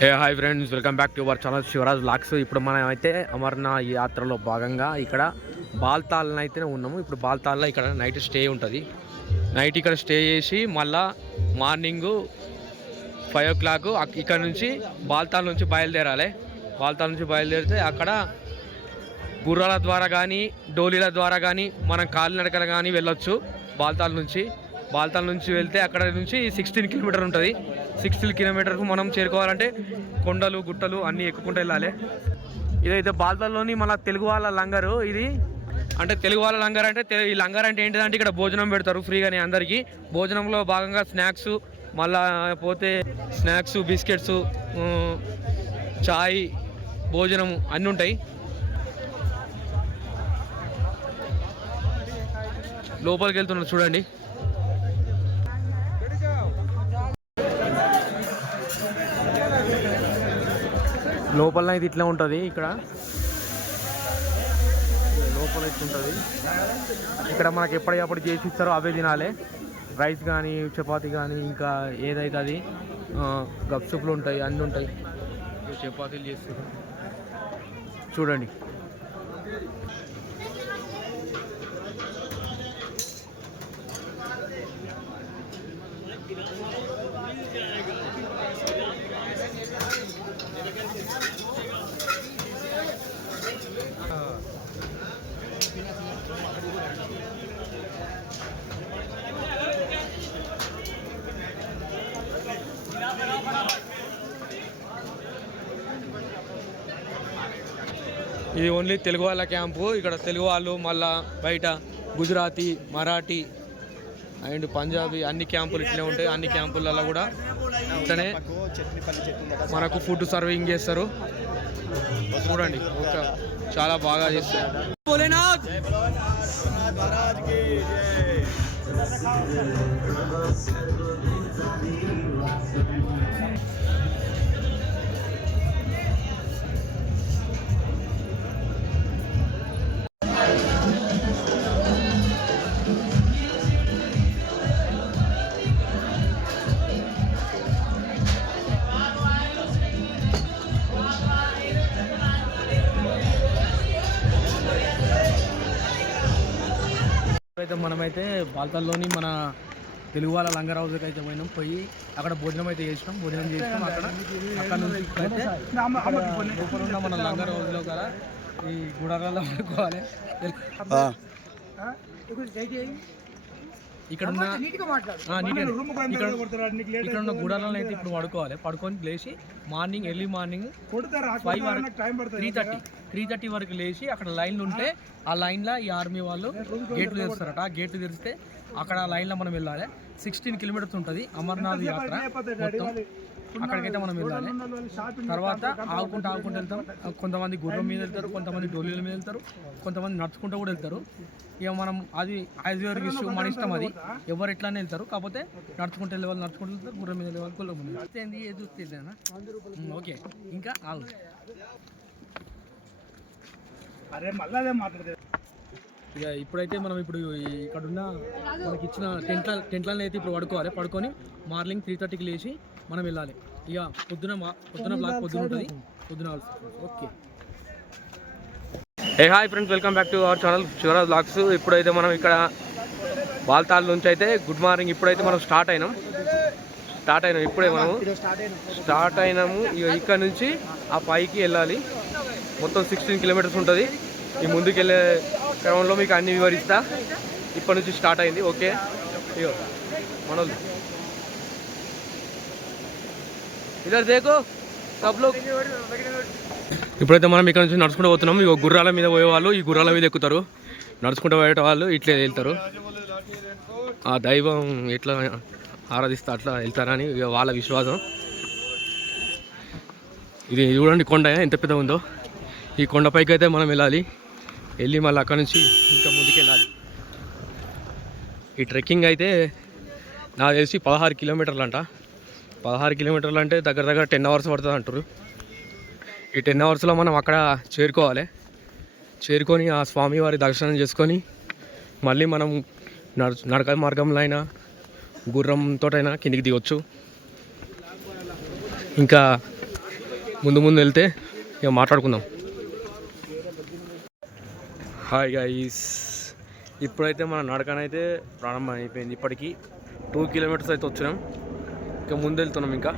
Hi friends, welcome back to our channel Shivaraj vlogs. ఇప్పుడు మనం అయితే అమర్నాథ్ యాత్రలో భాగంగా ఇక్కడ బాల్తాల్ని అయితే ఉన్నాము. ఇప్పుడు బాల్తాల్లో ఇక్కడ నైట్ స్టే ఉంటుంది. నైట్ ఇక్కడ స్టే చేసి మళ్ళా మార్నింగ్ 5 o'clock ఇక్కడ నుంచి బాల్తాల్ నుంచి బయలుదేరాలి. బాల్తాల్ నుంచి బయలుదేరితే అక్కడ గుర్రాల ద్వారా కానీ డోలీల ద్వారా కానీ మనం కాలినడకలు కానీ వెళ్ళొచ్చు. బాల్తాల్ నుంచి వెళ్తే అక్కడ నుంచి 16 కిలోమీటర్ ఉంటుంది. 16 కిలోమీటర్కు మనం చేరుకోవాలంటే కొండలు గుట్టలు అన్నీ ఎక్కుకుంటూ వెళ్ళాలి. ఇదైతే బాల్తాల్లోని మన తెలుగు వాళ్ళ లంగరు. ఇది అంటే తెలుగు వాళ్ళ లంగర్ అంటే ఈ లంగర్ అంటే ఏంటిదంటే ఇక్కడ భోజనం పెడతారు ఫ్రీగానే అందరికీ. భోజనంలో భాగంగా స్నాక్స్, మళ్ళా పోతే స్నాక్స్, బిస్కెట్స్, చాయ్, భోజనం అన్నీ ఉంటాయి. లోపలికి వెళ్తున్నారు చూడండి. లోపల ఇది ఇట్లా ఉంటుంది. ఇక్కడ లోపల ఇట్లుంటుంది. ఇక్కడ మనకి ఎప్పటికప్పుడు చేసి ఇస్తారో అవే తినాలి. రైస్ కానీ చపాతీ కానీ ఇంకా ఏదైతే అది గప్చుప్లు ఉంటాయి, అన్నీ ఉంటాయి. చపాతీలు చేస్తారు చూడండి. ఇది ఓన్లీ తెలుగు వాళ్ళ క్యాంపు. ఇక్కడ తెలుగు వాళ్ళు, మళ్ళా బయట గుజరాతీ, మరాఠీ అండ్ పంజాబీ అన్ని క్యాంపులు ఇట్లే ఉంటాయి. అన్ని క్యాంపులలో కూడా ఇట్లనే మనకు ఫుడ్ సర్వింగ్ చేస్తారు. చూడండి, చాలా బాగా చేస్తారు. అయితే మనమైతే బాల్తాల్లోని మన తెలుగు వాళ్ళ లంగర్ హౌస్కి అయితే పోయినాం. పోయి అక్కడ భోజనం చేసినాం. అక్కడ నుంచి ఇక్కడైతే లోపల ఉన్న మన లంగర్ హౌస్లో కదా ఈ గుడారాల్లో పడుకోవాలి. ఇక్కడ ఉన్న గుడారాలను అయితే ఇప్పుడు పడుకోవాలి. పడుకొని లేచి మార్నింగ్ ఎర్లీ మార్నింగ్ 3:30 వరకు లేచి అక్కడ లైన్లు ఉంటే ఆ లైన్లో ఈ ఆర్మీ వాళ్ళు గేట్లు తెరుస్తారట. ఆ గేట్లు తెరిస్తే అక్కడ లైన్లో మనం వెళ్ళాలి. 16 కిలోమీటర్స్ ఉంటుంది అమర్నాథ్ యాత్ర మొత్తం. అక్కడికైతే మనం వెళ్ళాలి. తర్వాత ఆగుకుంటూ వెళ్తాం. కొంతమంది గుర్రం మీద వెళ్తారు, కొంతమంది డోలీల మీద వెళ్తారు, కొంతమంది నడుచుకుంటూ కూడా వెళ్తారు. ఇక మనం అది యాజ్ యువర్ ఇష్యూ, మన ఇష్టం. అది ఎవరు ఎట్లానే వెళ్తారు. కాకపోతే నడుచుకుంటూ వెళ్ళే వాళ్ళు నడుచుకుంటూ వెళ్తారు, గుర్రం మీద వెళ్ళే వాళ్ళు గుర్రం మీద చూస్తేనా. ఓకే, ఇంకా ఆగు. ఇక ఇప్పుడైతే మనం ఇక్కడ ఉన్న మనకి ఇచ్చిన టెంట్లను అయితే ఇప్పుడు పడుకోవాలి. పడుకొని మార్నింగ్ 3:30కి లేచి మనం వెళ్ళాలి. ఇక పొద్దున బ్లాక్ పొద్దున ఉంటుంది. పొద్దున okay. Hi friends, welcome back to our channel Shivaraj vlogs. ఇప్పుడైతే మనం ఇక్కడ బాల్తాల్ నుంచి అయితే గుడ్ మార్నింగ్. ఇప్పుడైతే మనం స్టార్ట్ అయినాం. ఇప్పుడే మనం స్టార్ట్ అయినాము. ఇక్కడ నుంచి ఆ పైకి వెళ్ళాలి. మొత్తం 16 కిలోమీటర్స్ ఉంటుంది. ఈ ముందుకు వెళ్ళే క్రమంలో మీకు అన్ని వివరిస్తా. ఇప్పటి నుంచి స్టార్ట్ అయింది. ఓకే, ఇగో మనోళ్ళు ఇద్దరు దేకో సబ్లో. ఇప్పుడైతే మనం ఇక్కడ నుంచి నడుచుకుంటూ పోతున్నాం. ఇక గుర్రాల మీద పోయేవాళ్ళు ఈ గుర్రాల మీద ఎక్కుతారు. నడుచుకుంటూ పోయే వాళ్ళు ఇట్లే వెళ్తారు. ఆ దైవం ఎట్లా ఆరాధిస్తా అట్లా వెళ్తారని వాళ్ళ విశ్వాసం. ఇది చూడండి, కొండ ఎంత పెద్ద ఉందో. ఈ కొండపైకి అయితే మనం వెళ్ళాలి. వెళ్ళి మళ్ళీ అక్కడ నుంచి ఇంకా ముందుకు వెళ్ళాలి. ఈ ట్రెక్కింగ్ అయితే నాకు తెలిసి 16 కిలోమీటర్లు అంట. 16 కిలోమీటర్లు అంటే దగ్గర 10 hours పడుతుంది అంటారు. ఈ 10 hours మనం అక్కడ చేరుకొని ఆ స్వామివారి దర్శనం చేసుకొని మళ్ళీ మనం నడక మార్గంలో అయినా గుర్రంతో అయినా కిందికి దిగొచ్చు. ఇంకా ముందు ముందు వెళ్తే ఇక మాట్లాడుకుందాం. హాయ్ గైస్, ఇప్పుడైతే మన నడకనైతే ప్రారంభం అయిపోయింది. ఇప్పటికీ 2 కిలోమీటర్స్ అయితే వచ్చినాం. ఇంకా ముందు వెళ్తున్నాం. ఇంకా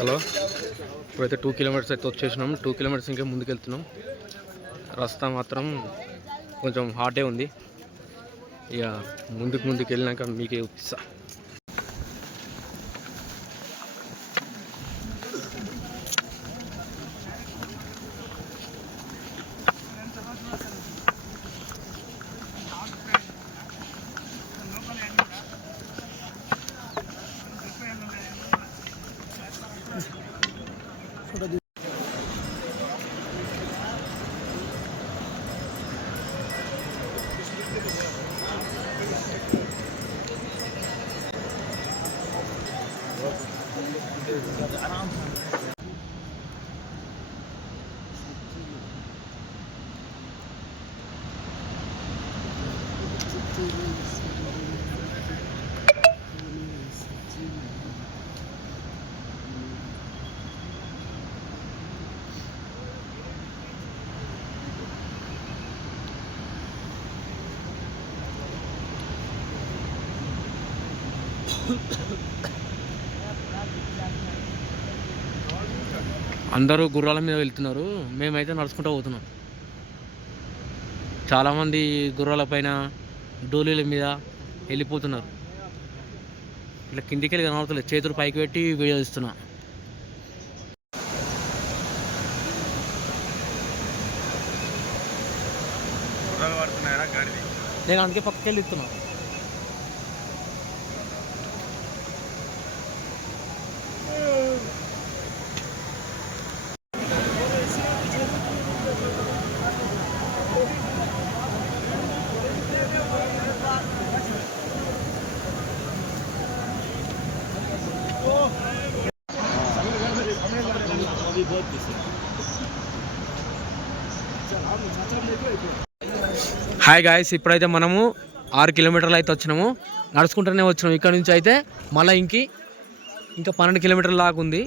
హలో, ఇప్పుడైతే 2 కిలోమీటర్స్ అయితే వచ్చేసినాం. 2 కిలోమీటర్స్ ఇంకా ముందుకు వెళ్తున్నాం. రస్తా మాత్రం కొంచెం హార్డే ఉంది. ఇక ముందుకు వెళ్ళినాక మీకే చూపిస్తా. అందరూ గుర్రాల మీద వెళ్తున్నారు, మేమైతే నడుచుకుంటూ పోతున్నాం. చాలామంది గుర్రాల పైన డోలీల మీద వెళ్ళిపోతున్నారు. ఇట్లా కిందికి వెళ్ళి కనబడతలేదు, చేతులు పైకి పెట్టి వీడియో ఇస్తున్నా. నేను అందుకే పక్కకి వెళ్ళి ఇస్తున్నా. హాయ్ గాయస్, ఇప్పుడైతే మనము 6 కిలోమీటర్లు అయితే వచ్చినాము. నడుచుకుంటూనే వచ్చినాము. ఇక్కడ నుంచి అయితే మళ్ళీ ఇంకా 12 కిలోమీటర్ల దాకా ఉంది.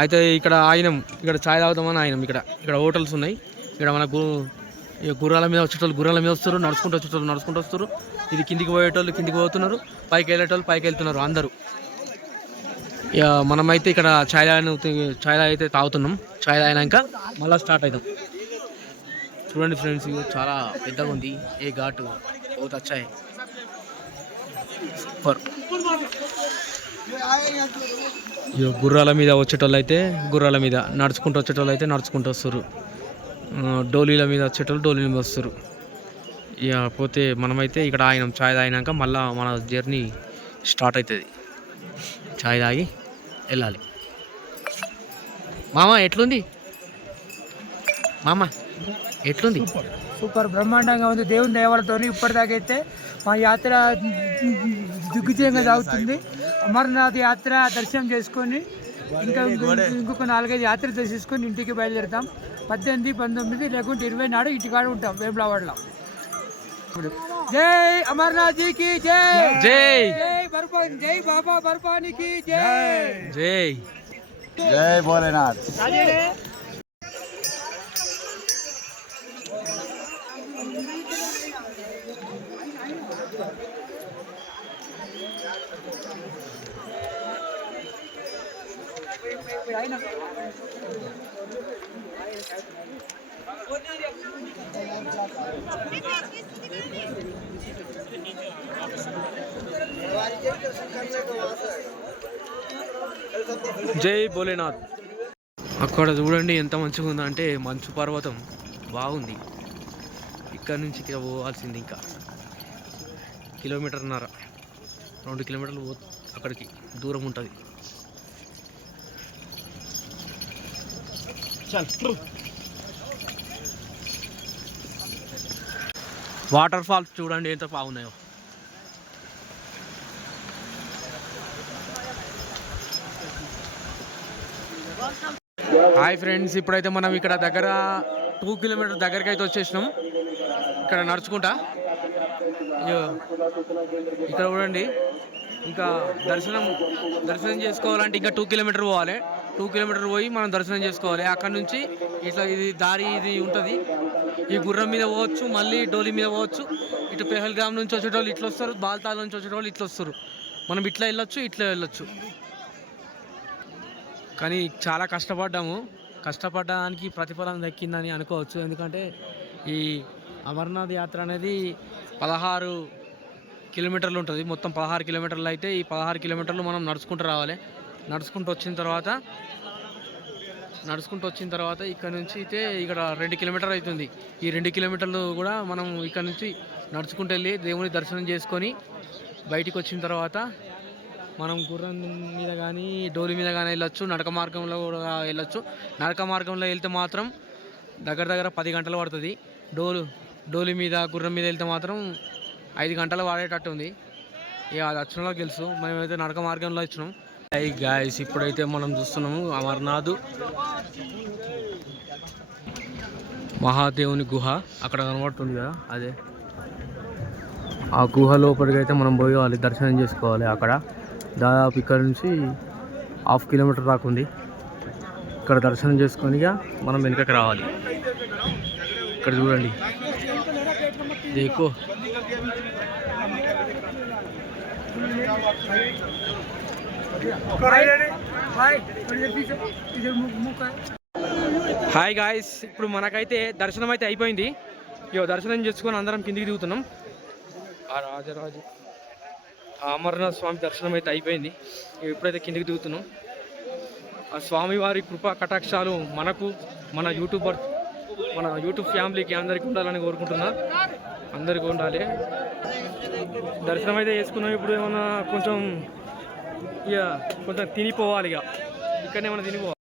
అయితే ఇక్కడ ఆగినాం. ఇక్కడ ఛాయ్ తాగుతామని ఆగినాం. ఇక్కడ హోటల్స్ ఉన్నాయి. ఇక్కడ మనకు గుర్రాల మీద వచ్చేటోళ్ళు గుర్రాల మీద వస్తారు, నడుచుకుంటూ వచ్చేటోళ్ళు నడుచుకుంటూ వస్తారు. ఇది కిందికి పోయేటోళ్ళు కిందికి పోతున్నారు, పైకి వెళ్ళేటోళ్ళు పైకి వెళ్తున్నారు అందరూ. ఇక మనమైతే ఇక్కడ ఛాయ్ అయితే తాగుతున్నాం. ఛాయ్ తాగినాక మళ్ళీ స్టార్ట్ అవుతాం. చూడండి ఫ్రెండ్స్, చాలా పెద్దగా ఉంది. ఏ ఘాటు बहुत अच्छा है, సూపర్. గుర్రాల మీద వచ్చేటోళ్ళు అయితే గుర్రాల మీద, నడుచుకుంటూ వచ్చేటోళ్ళు అయితే నడుచుకుంటూ వస్తారు. డోలీల మీద వచ్చేటోళ్ళు డోలీల మీద వస్తారు. ఇక పోతే మనమైతే ఇక్కడ ఆగినాం. ఛాయ్ తాగినాక మళ్ళీ మన జర్నీ స్టార్ట్ అవుతుంది. ఛాయ్ తాగి వెళ్ళాలి. మామ ఎట్లుంది? మామ ఎట్లుంది? సూపర్ బ్రహ్మాండంగా ఉంది. దేవుని దయవలతో ఇప్పటిదాకైతే మా యాత్ర దిగ్విజయంగా సాగుతుంది. అమర్నాథ్ యాత్ర దర్శనం చేసుకొని ఇంకొక 4-5 యాత్ర దర్శించుకొని ఇంటికి బయలుదేరుతాం. 18, 19 లేకుంటే 20 నాడు ఇంటికాడ ఉంటాం వేములవాడలో. జై అమర్నాథ్ జీకి జై, జై జై బాబా బర్ఫానికి జై, జై జై భోలేనాథ్. జై భోలేనాథ్. అక్కడ చూడండి ఎంత మంచిగా ఉందంటే, మంచు పర్వతం బాగుంది. ఇక్కడ నుంచి ఇక్కడ పోవాల్సింది ఇంకా 1.5 కిలోమీటర్ 2 కిలోమీటర్లు అక్కడికి దూరం ఉంటుంది. వాటర్ ఫాల్స్ చూడండి ఎంత బాగున్నాయో. హాయ్ ఫ్రెండ్స్, ఇప్పుడైతే మనం ఇక్కడ దగ్గర 2 కిలోమీటర్ దగ్గరికి అయితే వచ్చేసినాం. ఇక్కడ నడుచుకుంటా ఇక్కడ చూడండి. ఇంకా దర్శనం చేసుకోవాలంటే ఇంకా 2 కిలోమీటర్ పోవాలి. 2 కిలోమీటర్ పోయి మనం దర్శనం చేసుకోవాలి. అక్కడ నుంచి ఇట్లా ఇది దారి ఇది ఉంటుంది. ఈ గుర్రం మీద పోవచ్చు, మళ్ళీ డోలి మీద పోవచ్చు. ఇటు పెహల్గామ్ నుంచి వచ్చేటోళ్ళు ఇట్లా వస్తారు, బాల్తాల్ నుంచి వచ్చేటోళ్ళు ఇట్లా వస్తారు. మనం ఇట్లా వెళ్ళొచ్చు, ఇట్లా వెళ్ళొచ్చు. కానీ చాలా కష్టపడడానికి ప్రతిఫలం దక్కిందని అనుకోవచ్చు. ఎందుకంటే ఈ అమర్నాథ్ యాత్ర అనేది 16 కిలోమీటర్లు ఉంటుంది. మొత్తం 16 కిలోమీటర్లు అయితే ఈ 16 కిలోమీటర్లు మనం నడుచుకుంటూ రావాలి. నడుచుకుంటూ వచ్చిన తర్వాత ఇక్కడ నుంచి అయితే ఇక్కడ 2 కిలోమీటర్లు అవుతుంది. ఈ 2 కిలోమీటర్లు కూడా మనం ఇక్కడ నుంచి నడుచుకుంటూ వెళ్ళి దేవుని దర్శనం చేసుకొని బయటికి వచ్చిన తర్వాత మనం గుర్రం మీద కానీ డోలి మీద కానీ వెళ్ళొచ్చు. నడక మార్గంలో కూడా వెళ్ళొచ్చు. నడక మార్గంలో వెళ్తే మాత్రం దగ్గర 10 గంటలు పడుతుంది. డోలి మీద గుర్రం మీద వెళ్తే మాత్రం 5 గంటలు వాడేటట్టు ఉంది. ఇక అది వచ్చిన వాళ్ళకి తెలుసు. మేమైతే నడక మార్గంలో వచ్చినాం. గాయస్ ఇప్పుడైతే మనం చూస్తున్నాము అమర్నాథ్ మహాదేవుని గుహ అక్కడ కనబడుతుంది కదా, అదే ఆ గుహ లోపలికి అయితే మనం పోవాలి, దర్శనం చేసుకోవాలి. అక్కడ దాదాపు ఇక్కడ నుంచి 1/2 కిలోమీటర్ దాకా ఉంది. ఇక్కడ దర్శనం చేసుకొని మనం వెనుకకి రావాలి. ఇక్కడ చూడండి, దేకో హాయ్ గాయస్, ఇప్పుడు మనకైతే దర్శనం అయితే అయిపోయింది. దర్శనం చేసుకొని అందరం కిందికి దిగుతున్నాం. ఆ రాజరాజు అమర్నాథ్ స్వామి దర్శనం అయితే అయిపోయింది. ఇప్పుడైతే కిందికి దిగుతున్నాం. ఆ స్వామివారి కృపా కటాక్షాలు మనకు, మన యూట్యూబ్ ఫ్యామిలీకి అందరికీ ఉండాలని కోరుకుంటున్నా. అందరికీ ఉండాలి. దర్శనం అయితే చేసుకున్నాం. ఇప్పుడు ఏమన్నా కొంచెం తినిపోవాలి. ఇక్కడనే ఏమన్నా తినిపోవాలి.